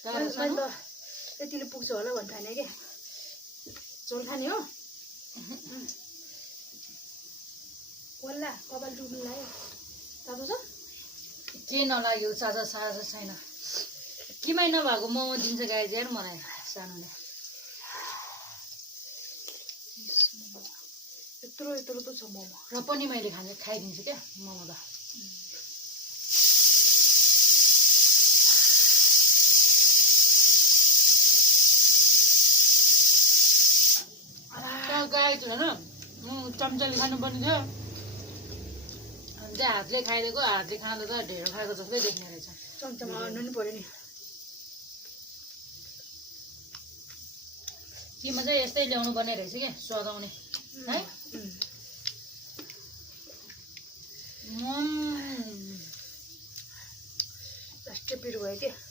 मैले त यतिले पुग्छ होला भन्नु थालेँ क्या झोल खाने हो वल्ला कपाल डुब्नु लाग्यो तातो छ के नलाग्यो साझा छैन केमै नभएको मोमो दिन्छ गाई चाहिँ मलाई सानोले यत्रो यत्रो त छ मोमो र पनि मैले खाइदिन्छु क्या मोमो त गाई थियो होइन चम्चाले खानुपर्ने थियो अनि हातले खाइदिएको हातले खाँदा त ढेँडो खाएको जस्तै देख्ने रहेछ चम्चामा हाल्नु नि पऱ्यो नि किमा चाहिँ यस्तै ल्याउनु पर्ने रहेछ क्या स्वादाउने है लास्टै पिरो भयो क्या